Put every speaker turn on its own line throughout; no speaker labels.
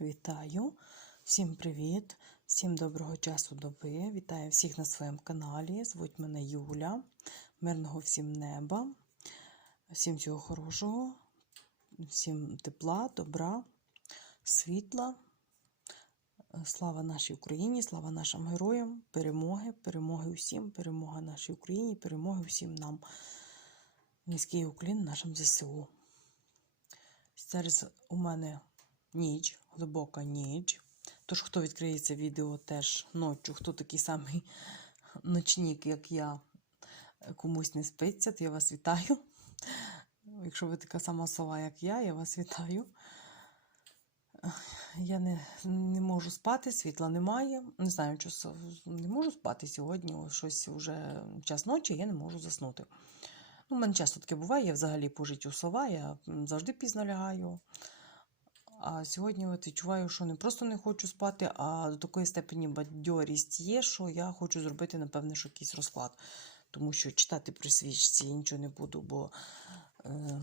Вітаю! Всім привіт! Всім доброго часу доби. Вітаю всіх на своєму каналі. Звуть мене Юля. Мирного всім неба, всім всього хорошого, всім тепла, добра, світла. Слава нашій Україні, слава нашим героям, перемоги, перемоги усім, перемога нашій Україні, перемоги всім нам. Низький уклін нашим ЗСУ. Зараз у мене ніч, глибока ніч. Тож, хто відкриє це відео теж ночі, хто такий самий ночник, як я, комусь не спиться, то я вас вітаю. Якщо ви така сама сова, як я, я вас вітаю. Я не, не можу спати, світла немає. Не знаю, що не можу спати сьогодні. Щось вже час ночі, я не можу заснути. Ну, У мене часто таке буває, я взагалі по життю сова, я завжди пізно лягаю. А сьогодні от відчуваю, що не просто не хочу спати, а до такої степені бадьорість є, що я хочу зробити, напевне, що якийсь розклад. Тому що читати при свічці я нічого не буду, бо е,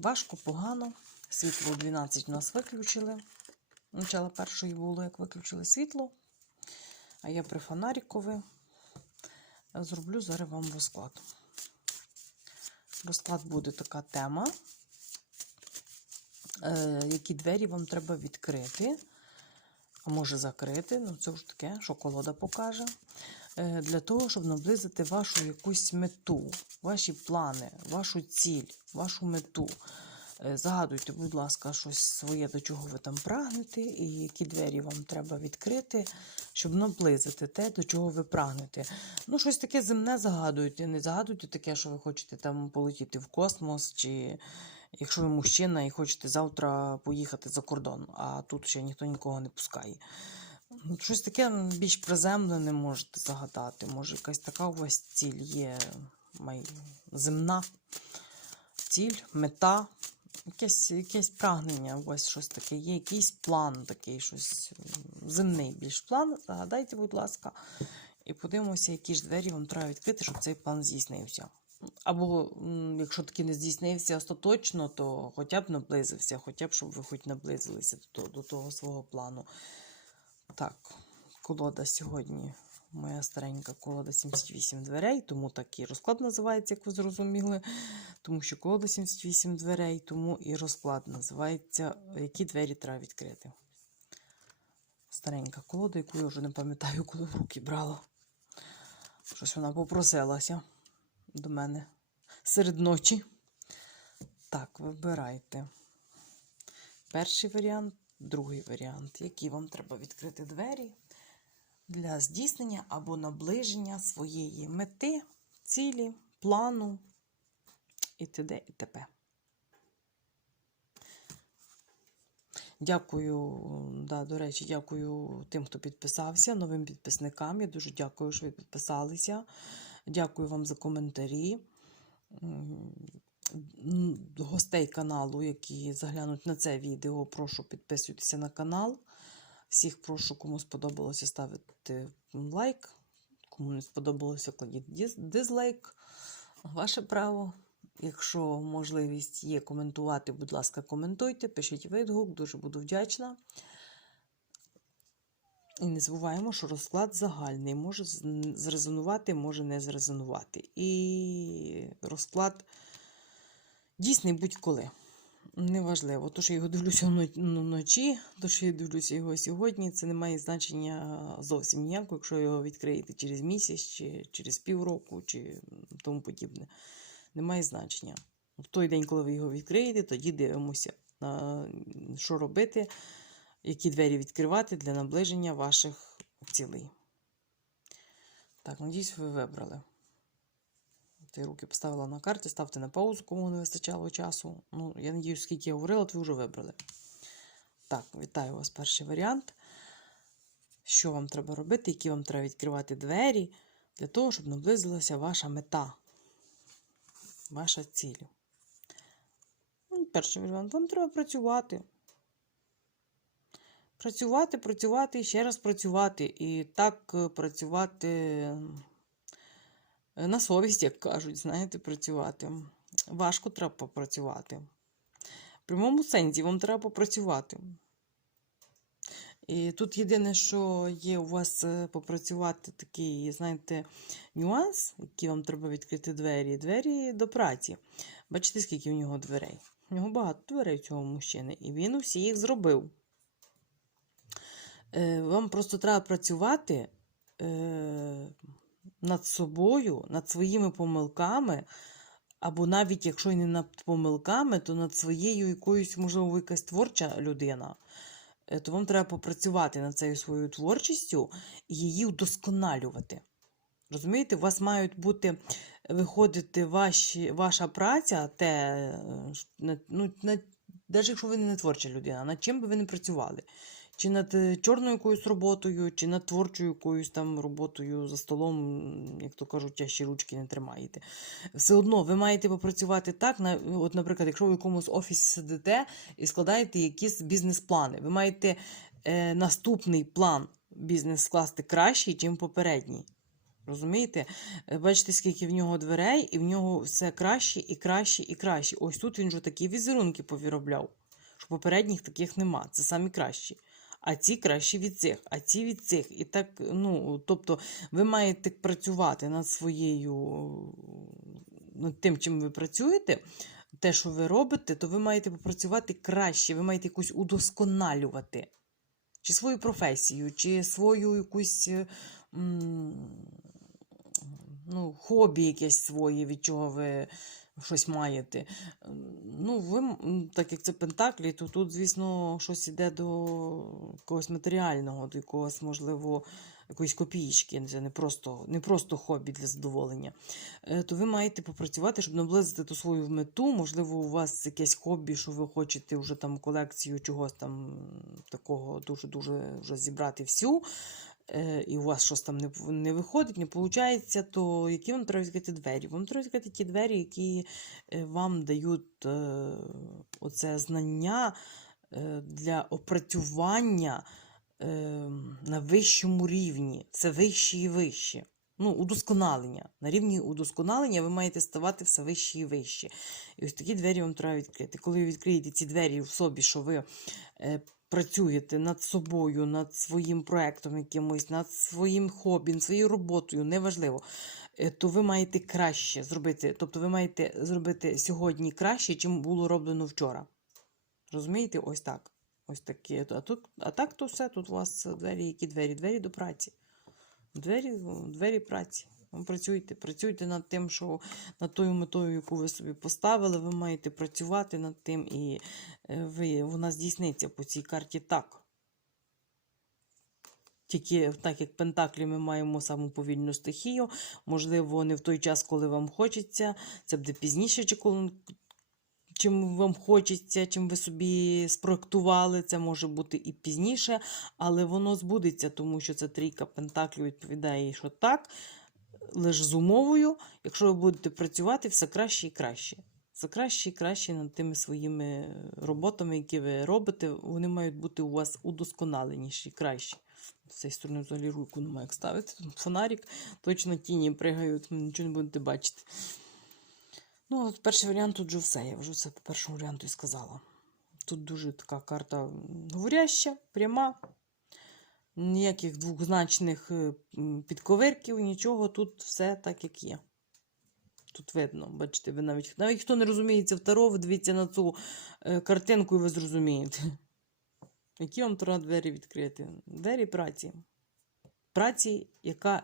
важко, погано. Світло о 12 у нас виключили. Начало першої було, як виключили світло. А я при фонарікові зроблю зараз вам розклад. Розклад буде така тема. Е, які двері вам треба відкрити, а може закрити, ну це ж таке, що колода покаже. Е, для того, щоб наблизити вашу якусь мету, ваші плани, вашу ціль, вашу мету. Е, Загадуйте, будь ласка, щось своє, до чого ви там прагнете, і які двері вам треба відкрити, щоб наблизити те, до чого ви прагнете. Ну, щось таке земне загадуйте. Не загадуйте таке, що ви хочете там полетіти в космос, чи якщо ви мужчина і хочете завтра поїхати за кордон, а тут ще ніхто нікого не пускає. Щось таке більш приземлене можете загадати. Може, якась така у вас ціль є земна ціль, мета, якесь, якесь прагнення, у вас щось таке є, якийсь план такий, щось земний більш план. Загадайте, будь ласка, і подивимося, які ж двері вам треба відкрити, щоб цей план здійснився. Або, якщо таки не здійснився остаточно, то хоча б наблизився, хоча б, щоб ви хоч наблизилися до, до того свого плану. Так, колода сьогодні, моя старенька колода 78 дверей, тому такий розклад називається, як ви зрозуміли. Тому що колода 78 дверей, тому і розклад називається Які двері треба відкрити. Старенька колода, яку я вже не пам'ятаю, коли в руки брала. Щось вона попросилася до мене серед ночі. Так, вибирайте. Перший варіант, другий варіант. Які вам треба відкрити двері для здійснення або наближення своєї мети, цілі, плану і т.д. і т.п. Дякую, да, до речі, дякую тим, хто підписався, новим підписникам. Я дуже дякую, що ви підписалися. Дякую вам за коментарі. Гостей каналу, які заглянуть на це відео, прошу підписуйтеся на канал. Всіх прошу, кому сподобалося, ставити лайк. Кому не сподобалося, кладіть дизлайк. Ваше право. Якщо можливість є коментувати, будь ласка, коментуйте, пишіть відгук, дуже буду вдячна. І не забуваємо, що розклад загальний, може зрезонувати, може не зрезонувати. І розклад дійсний будь-коли. Неважливо. То, що я його дивлюся вночі, то, що я дивлюся його сьогодні, це не має значення зовсім ніякого, якщо його відкриєте через місяць, чи через півроку, чи тому подібне. Немає значення. В той день, коли ви його відкриєте, тоді дивимося, що робити які двері відкривати для наближення ваших цілей. Так, надіюсь, ви вибрали. Ти руки поставила на карті, ставте на паузу, кому не вистачало часу. Ну, я надіюсь, скільки я говорила, то ви вже вибрали. Так, вітаю вас перший варіант. Що вам треба робити, які вам треба відкривати двері для того, щоб наблизилася ваша мета, ваша ціль. Ну, перший варіант, вам треба працювати. Працювати, працювати ще раз працювати. І так е, працювати е, на совість, як кажуть, знаєте, працювати. Важко треба попрацювати. В прямому сенсі вам треба попрацювати. І тут єдине, що є у вас е, попрацювати такий, знаєте, нюанс, який вам треба відкрити двері. Двері до праці. Бачите, скільки в нього дверей? У нього багато дверей у цього мужчини, і він усі їх зробив. Е, Вам просто треба працювати е, над собою, над своїми помилками, або навіть якщо і не над помилками, то над своєю якоюсь, можливо, якась творча людина, е, то вам треба попрацювати над цією своєю творчістю і її удосконалювати. Розумієте, у вас мають бути виходити ваші, ваша праця, те, ну, на, навіть якщо ви не творча людина, над чим би ви не працювали. Чи над е, чорною якоюсь роботою, чи над творчою якоюсь там роботою за столом, як то кажуть, тяжчі ручки не тримаєте. Все одно ви маєте попрацювати так, на, от, наприклад, якщо ви в якомусь офісі сидите і складаєте якісь бізнес-плани, ви маєте е, наступний план бізнес скласти кращий, ніж попередній. Розумієте? Е, Бачите, скільки в нього дверей, і в нього все краще і краще і краще. Ось тут він вже такі візерунки повіробляв, що попередніх таких нема. Це самі кращі. А ці кращі від цих, а ці від цих. І так, ну, тобто, ви маєте працювати над своєю, над тим, чим ви працюєте, те, що ви робите, то ви маєте попрацювати краще, ви маєте якусь удосконалювати. Чи свою професію, чи свою якусь ну, хобі якесь своє, від чого ви щось маєте. Ну, ви, так як це Пентаклі, то тут, звісно, щось іде до якогось матеріального, до якогось, можливо, якоїсь копієчки. Це не просто, не просто хобі для задоволення. Е, То ви маєте попрацювати, щоб наблизити ту свою мету. Можливо, у вас якесь хобі, що ви хочете вже там колекцію чогось там такого дуже-дуже вже зібрати всю і у вас щось там не, не виходить, не виходить, то які вам треба відкрити двері? Вам треба відкрити ті двері, які е, вам дають е, оце знання е, для опрацювання е, на вищому рівні. Це вище і вище. Ну, удосконалення. На рівні удосконалення ви маєте ставати все вище і вище. І ось такі двері вам треба відкрити. Коли ви відкриєте ці двері в собі, що ви е, працюєте над собою, над своїм проектом якимось, над своїм хобі, над своєю роботою, неважливо, е, то ви маєте краще зробити. Тобто ви маєте зробити сьогодні краще, чим було роблено вчора. Розумієте? Ось так. Ось такі. А, тут, а так то все. Тут у вас двері, які двері? Двері до праці. Двері, двері праці. Ви працюйте, працюйте над тим, що над тою метою, яку ви собі поставили, ви маєте працювати над тим, і е, ви, вона здійсниться по цій карті так. Тільки так як Пентаклі ми маємо саму повільну стихію, можливо, не в той час, коли вам хочеться, це буде пізніше, чи коли, чим вам хочеться, чим ви собі спроектували, це може бути і пізніше, але воно збудеться, тому що це трійка Пентаклів відповідає, що так, лише з умовою, якщо ви будете працювати, все краще і краще. Все краще і краще над тими своїми роботами, які ви робите, вони мають бути у вас удосконаленіші, кращі. З цієї сторони взагалі руку немає як ставити. Тут фонарик, точно тіні пригають, нічого не будете бачити. Ну, от перший варіант тут вже все. Я вже все по першому варіанту і сказала. Тут дуже така карта говоряща, пряма. Ніяких двозначних е, підковирків, нічого. Тут все так, як є. Тут видно, бачите, ви навіть навіть хто не розуміється в Таро, ви дивіться на цю е, картинку і ви зрозумієте. Які вам треба двері відкрити? Двері праці. Праці, яка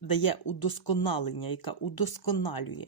дає удосконалення, яка удосконалює.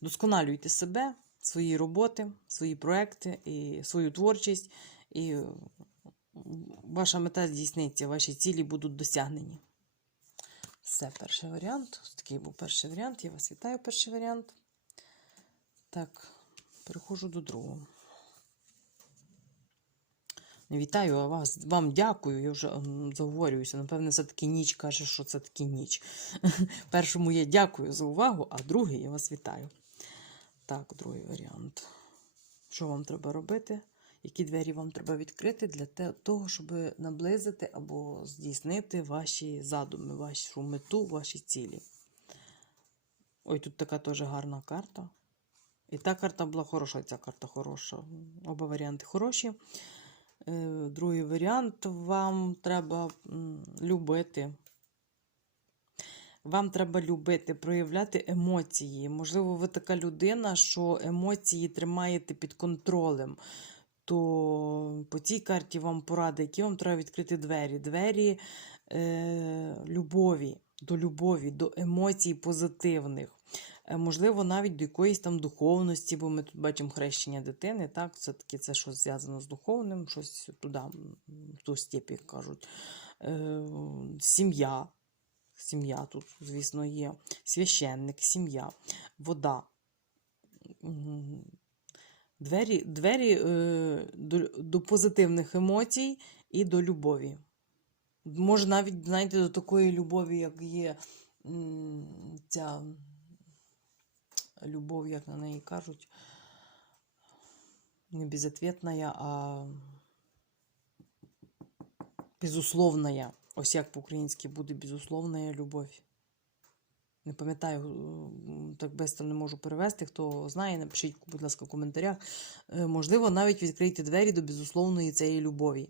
Досконалюйте себе, свої роботи, свої проекти і свою творчість, і е, ваша мета здійсниться, ваші цілі будуть досягнені. Все, перший варіант. Такий був перший варіант. Я вас вітаю, перший варіант. Так, переходжу до другого. Не вітаю, а вас, вам дякую. Я вже заговорююся. Напевне, все-таки ніч каже, що це таки ніч. Першому я дякую за увагу, а другий я вас вітаю. Так, другий варіант. Що вам треба робити? Які двері вам треба відкрити для того, щоб наблизити або здійснити ваші задуми, вашу мету, ваші цілі? Ой, тут така теж гарна карта. І та карта була хороша, ця карта хороша. Оба варіанти хороші. Е, Другий варіант вам треба любити. Вам треба любити, проявляти емоції. Можливо, ви така людина, що емоції тримаєте під контролем. То по цій карті вам поради, які вам треба відкрити двері. Двері е, любові, до любові, до емоцій позитивних. Е, Можливо, навіть до якоїсь там духовності, бо ми тут бачимо хрещення дитини, так, все-таки це щось зв'язано з духовним, щось туди, в ту степі як кажуть. Е, Сім'я. Сім'я тут, звісно, є. Священник, сім'я, вода. Двері, двері е, до, до позитивних емоцій і до любові. Може, навіть, знаєте, до такої любові, як є м, ця любов, як на неї кажуть, не безответная, а безусловная. Ось як по-українськи буде безусловная любов. Не пам'ятаю, так швидко не можу перевести. Хто знає, напишіть, будь ласка, в коментарях. Е, Можливо, навіть відкрийте двері до безусловної цієї любові.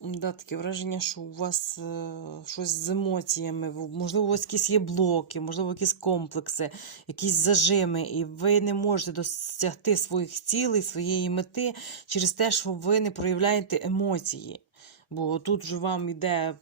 Да, таке враження, що у вас е, щось з емоціями, можливо, у вас якісь є блоки, можливо, якісь комплекси, якісь зажими, і ви не можете досягти своїх цілей, своєї мети через те, що ви не проявляєте емоції. Бо тут же вам іде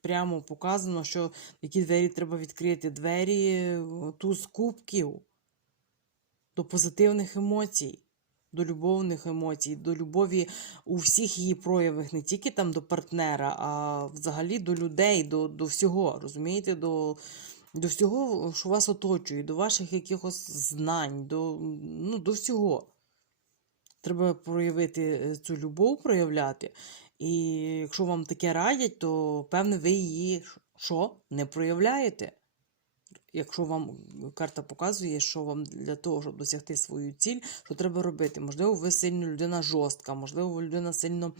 прямо показано, що які двері треба відкрити. Двері е, туз кубків до позитивних емоцій, до любовних емоцій, до любові у всіх її проявах, не тільки там до партнера, а взагалі до людей, до, до всього, розумієте? До, до всього, що вас оточує, до ваших якихось знань, до, ну, до всього. Треба проявити е, цю любов, проявляти. І якщо вам таке радять, то певне ви її що? Не проявляєте. Якщо вам карта показує, що вам для того, щоб досягти свою ціль, що треба робити. Можливо, ви сильно людина жорстка, можливо, ви людина сильно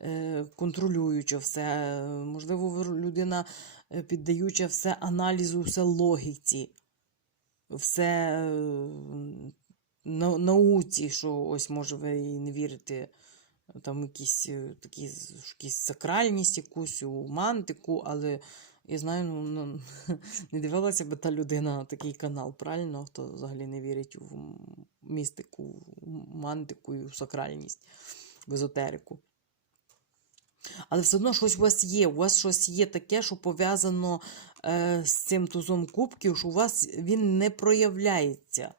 е, контролююча все, можливо, ви людина е, піддаюча все аналізу, все логіці, все е, на, науці, що ось може ви і не вірите там якісь е, такі якісь сакральність, якусь мантику, але я знаю, ну, ну не дивилася би та людина на такий канал, правильно? Хто взагалі не вірить в містику, в мантику і в сакральність, в езотерику. Але все одно щось у вас є. У вас щось є таке, що пов'язано е, з цим тузом кубків, що у вас він не проявляється.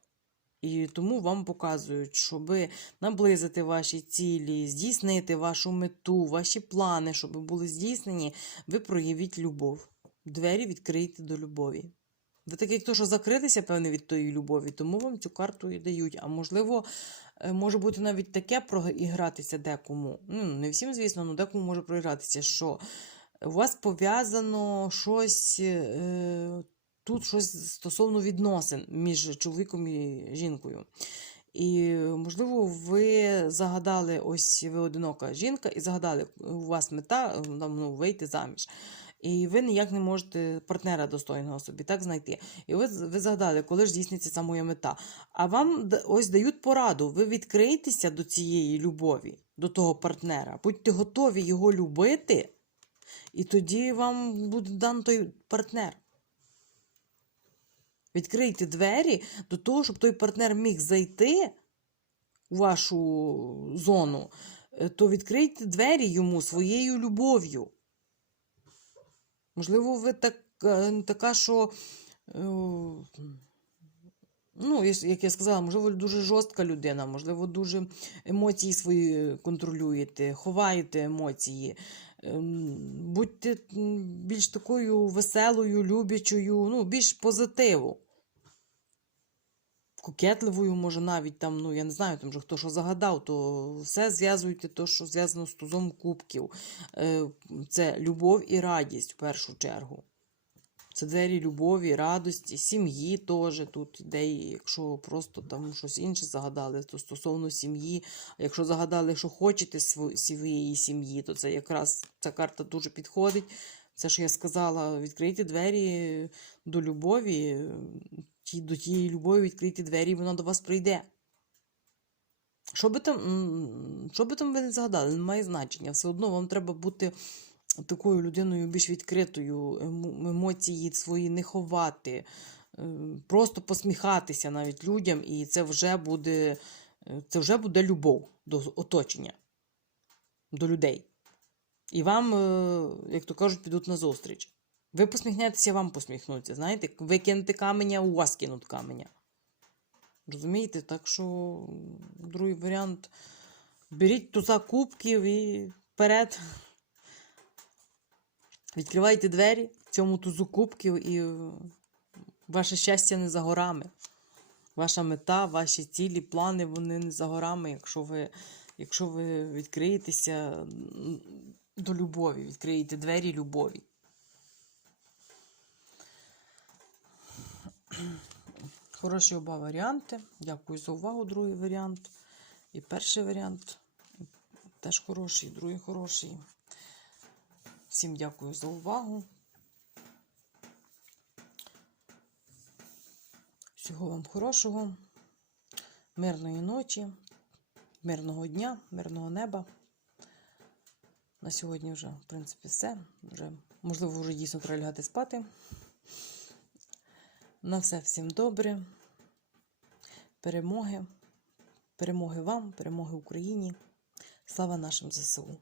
І тому вам показують, щоб наблизити ваші цілі, здійснити вашу мету, ваші плани, щоб були здійснені, ви проявіть любов. Двері відкрийте до любові. Ви так як то, що закритися, певне, від тої любові, тому вам цю карту і дають. А можливо, е, може бути навіть таке проігратися декому. Ну, не всім, звісно, але декому може проігратися, що у вас пов'язано щось. Е, Тут щось стосовно відносин між чоловіком і жінкою. І, можливо, ви загадали, ось ви одинока жінка, і загадали, у вас мета е, ну, вийти заміж. І ви ніяк не можете партнера достойного собі так знайти. І ви, ви загадали, коли ж здійсниться ця моя мета. А вам ось дають пораду, ви відкрийтеся до цієї любові, до того партнера. Будьте готові його любити, і тоді вам буде дан той партнер. Відкрийте двері до того, щоб той партнер міг зайти у вашу зону, е, то відкрийте двері йому своєю любов'ю. Можливо, ви так, е, така, що, е, ну, як- я сказала, можливо, дуже жорстка людина, можливо, дуже емоції свої контролюєте, ховаєте емоції. Ем, Будьте більш такою веселою, любячою, ну, більш позитиву. Кокетливою, може, навіть там, ну я не знаю, там же хто що загадав, то все зв'язуйте то, що зв'язано з тузом кубків. Е, Це любов і радість в першу чергу. Це двері любові, радості, сім'ї теж тут іде, якщо просто там щось інше загадали, то стосовно сім'ї. Якщо загадали, що хочете сво- своєї сім'ї, то це якраз ця карта дуже підходить. Все, що я сказала, відкрийте двері до любові, до тієї любові відкрийте двері, і вона до вас прийде. Що би там, що би там ви не загадали, не має значення. Все одно вам треба бути такою людиною більш відкритою, емоції свої не ховати, е, просто посміхатися навіть людям, і це вже буде, е, це вже буде любов до оточення, до людей. І вам, е, як то кажуть, підуть на зустріч. Ви посміхнетеся, вам посміхнуться. Знаєте, ви кинете каменя, у вас кинуть каменя. Розумієте? Так що другий варіант. Беріть туза кубків і вперед. Відкривайте двері в цьому тузу кубків, і ваше щастя не за горами. Ваша мета, ваші цілі, плани, вони не за горами, якщо ви, якщо ви відкриєтеся до любові, відкриєте двері любові. Хороші оба варіанти. Дякую за увагу, другий варіант. І перший варіант теж хороший, другий хороший. Всім дякую за увагу. Всього вам хорошого, мирної ночі, мирного дня, мирного неба. На сьогодні вже, в принципі, все. Вже, можливо, вже дійсно треба лягати спати. На все всім добре. Перемоги. Перемоги вам, перемоги Україні. Слава нашим ЗСУ.